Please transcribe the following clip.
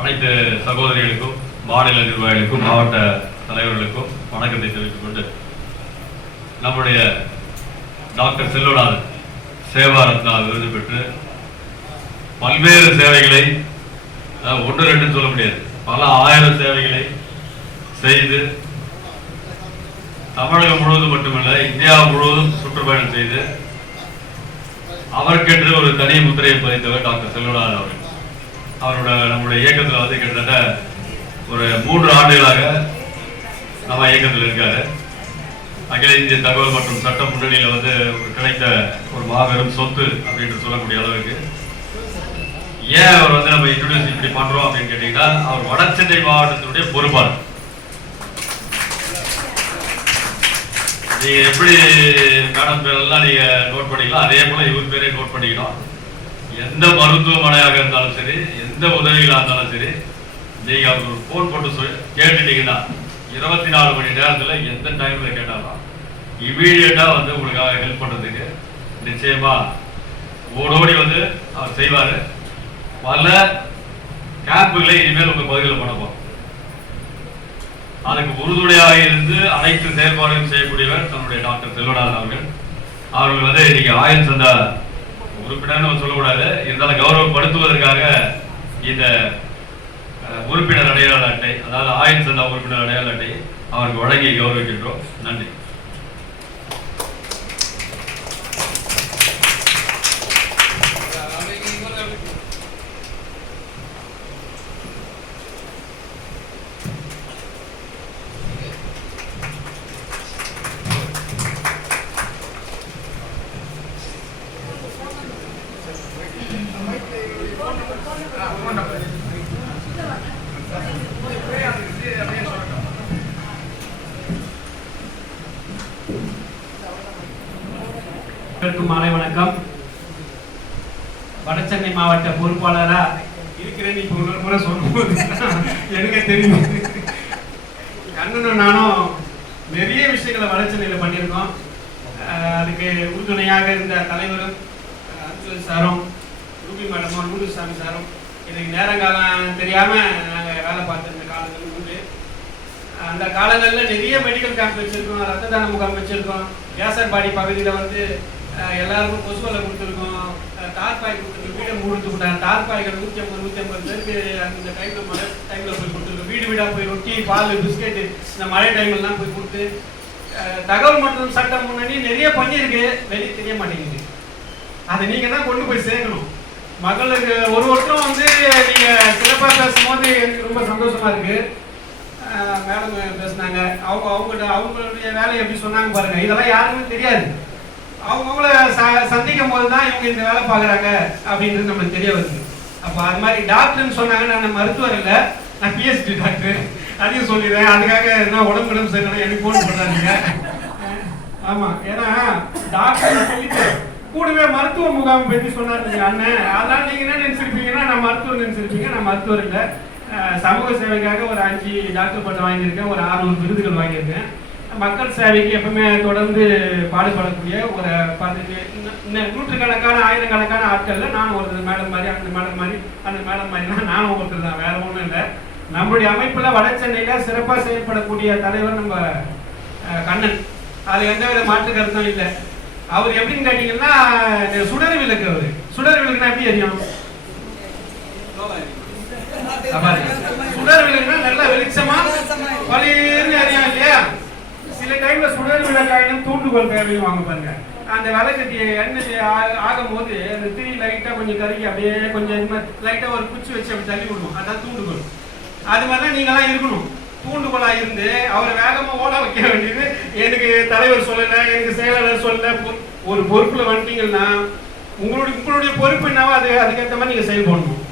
அனைத்து சகோதரிகளுக்கும் மாநில நிர்வாகிகளுக்கும் மாவட்ட தலைவர்களுக்கும் வணக்கத்தை தெரிவித்துக் கொண்டு நம்முடைய டாக்டர் செல்வநாதன் சேவா ரத்னா விருது பெற்று பல்வேறு சேவைகளை ஒன்று ரெண்டு சொல்ல முடியாது, பல ஆயிரம் சேவைகளை செய்து தமிழகம் முழுவதும் மட்டுமல்ல இந்தியா முழுவதும் சுற்றுப்பயணம் செய்து அவருக்கென்று ஒரு தனி முத்திரையை பதித்தவர் டாக்டர் செல்வநாதன் அவர்கள். அவரோட நம்முடைய இயக்கத்தில் கிட்டத்தட்ட ஒரு 3 ஆண்டுகளாக நம்ம இயக்கத்தில் இருக்காரு. அகில இந்திய தகவல் மற்றும் சட்ட முன்னணியில் ஒரு கிடைத்த ஒரு மாபெரும் சொத்து அப்படின்னு சொல்லக்கூடிய அளவுக்கு. ஏன் அவர் நம்ம இன்ட்ரோடியூஸ் இப்படி பண்றோம் அப்படின்னு கேட்டீங்கன்னா, அவர் வடசென்னை மாவட்டத்தினுடைய பொறுப்பாளர். நீங்க எப்படி மேடம் பேரெல்லாம் நீங்க நோட் பண்ணிக்கலாம், அதே போல இவர் பேரே நோட் பண்ணிக்கணும். எந்த மருத்துவமனையாக இருந்தாலும் சரி, எந்த உதவிகளாக இருந்தாலும் சரி, நீங்க அவருக்கு ஒரு போன் போட்டு கேட்டுட்டீங்கன்னா 24 மணி நேரத்தில் எந்த டைம்ல கேட்டாலும் இமீடியட்டா உங்களுக்காக ஹெல்ப் பண்றதுக்கு நிச்சயமா ஓடோடி அவர் செய்வாரு. பல கேம்புகளை இனிமேல் உங்க பகுதியில் பண்ண போறோம். அதுக்கு உறுதுணையாக இருந்து அனைத்து செயல்பாடுகளும் செய்யக்கூடியவர் நம்முடைய டாக்டர் செல்வநாதன் அவர்கள். இன்னைக்கு ஆயுள் சந்தா உறுப்பினர் சொல்லக்கூடாது, இருந்தாலும் கௌரவப்படுத்துவதற்காக இந்த உறுப்பினர் அடையாள அட்டை, அதாவது ஆயுள் சந்தா உறுப்பினர் அடையாள அட்டை அவருக்கு வழங்கி கௌரவிக்கின்றோம். நன்றி. மாலை வணக்கம். வடசென்னை மாவட்ட பொறுப்பாளரா இருக்கிறேன். இப்போ ஒரு முறை சொல்லும்போது எனக்கு தெரியும், கண்ணனும் நானும் நிறைய விஷயங்களை வடசென்னையில் பண்ணியிருக்கோம். அதுக்கு உறுதுணையாக இருந்த தலைவரும் அப்துல் சாரும், ரூபி மேடமும், நூறுசாமி சாரும் எனக்கு நேரங்காலம் தெரியாம நாங்கள் வேலை பார்த்துருந்த காலங்கள் உண்டு. அந்த காலங்களில் நிறைய மெடிக்கல் கேம்ப் வச்சிருக்கோம், ரத்த தான முகாம் வச்சிருக்கோம். கேசர்பாடி பகுதியில் எல்லாருக்கும் கொசுவலை கொடுத்துருக்கோம், தார்பாய் கொடுத்துருக்கோம். வீடை மூடுத்து விட்டாங்க. தார்பாய்கள் 150 பேருக்கு அந்த டைம்ல மழை டைம்ல போய் கொடுத்துருக்கோம். வீடு வீடாக போய் ரொட்டி, பால், பிஸ்கெட்டு இந்த மழை டைம்லாம் போய் கொடுத்து தகவல் மற்றும் சட்டம் முன்னணி நிறைய பண்ணியிருக்கு. வெளியே தெரிய மாட்டேங்குது. அதை நீங்க தான் கொண்டு போய் சேர்க்கணும். மகளுக்கு ஒருத்தரும் நீங்க சிறப்பாக பேசும்போது எனக்கு ரொம்ப சந்தோஷமா இருக்கு. மேடம் பேசினாங்க, அவங்களுடைய வேலையை எப்படி சொன்னாங்க பாருங்க. இதெல்லாம் யாருக்குமே தெரியாது. அவங்கள சந்திக்கும் போது தான் இவங்க இந்த வேலை பார்க்குறாங்க அப்படின்றது நம்மளுக்கு தெரிய வருது. அப்போ அது மாதிரி டாக்டர்னு சொன்னாங்க. நான் மருத்துவர் இல்லை, நான் பிஎஸ்டி டாக்டர். அதையும் சொல்லிடுறேன். அதுக்காக என்ன உடம்பு சரியில்லை எனக்கு போன் பண்ணுறாங்க. ஆமாம், ஏன்னா டாக்டர் சொல்லிட்டு கூடவே மருத்துவ முகாம் பற்றி சொன்னார் அண்ணன். அதனால நீங்கள் என்ன நினைச்சிருப்பீங்கன்னா, நான் மருத்துவர் நினைச்சிருப்பீங்க. நான் மருத்துவர் இல்லை. சமூக சேவைக்காக ஒரு 5 டாக்டர் பட்டம் வாங்கியிருக்கேன், ஒரு 600 விருதுகள் வாங்கியிருக்கேன். மக்கள் சேவைக்கு எப்பவுமே தொடர்ந்து பாடுபடக்கூடிய ஒரு 100கணக்கான 1000கணக்கான ஆட்கள்ல நான் ஒரு மேடம் மாதிரி, அந்த மேடம் மாதிரி, அந்த மேடம் மாதிரினா நானும் ஒருத்தர் தான், வேற ஒன்றும் இல்லை. நம்முடைய அமைப்புல வடசென்னையில சிறப்பாக செயல்படக்கூடிய தலைவர் நம்ம கண்ணன். அது எந்தவித மாற்று கருத்தும் இல்லை. அவர் எப்படின்னு கேட்டீங்கன்னா, சுடர் விளக்கு. அவரு சுடர் விளக்குனா எப்படி எரியும்? சுடர் விளக்குனா நல்லா வெளிச்சமா பளிர்னு எரியும் இல்லையா? சில டைம்ல சுடர் விளக்காயினும் தூண்டுகோல் தேவையும் வாங்க பாருங்க. அந்த விளக்கத்தி எண்ணெய் ஆகும் போது அந்த திரி லைட்டா கொஞ்சம் கருகி அப்படியே கொஞ்சம் லைட்டா ஒரு குச்சி வச்சு அப்படி தள்ளி விடுவோம். அதான் தூண்டுகோல். அது மாதிரிலாம் நீங்களாம் இருக்கணும். தூண்டுகோலா இருந்து அவரை வேகமா ஓட வைக்க வேண்டியது எனக்கு தலைவர் சொல்லல, எனக்கு செயலாளர் சொல்லல. ஒரு பொறுப்புல வந்துட்டீங்கன்னா உங்களுடைய பொறுப்பு என்னவோ அதுக்கேற்ற மாதிரி நீங்க செயல்படணும்.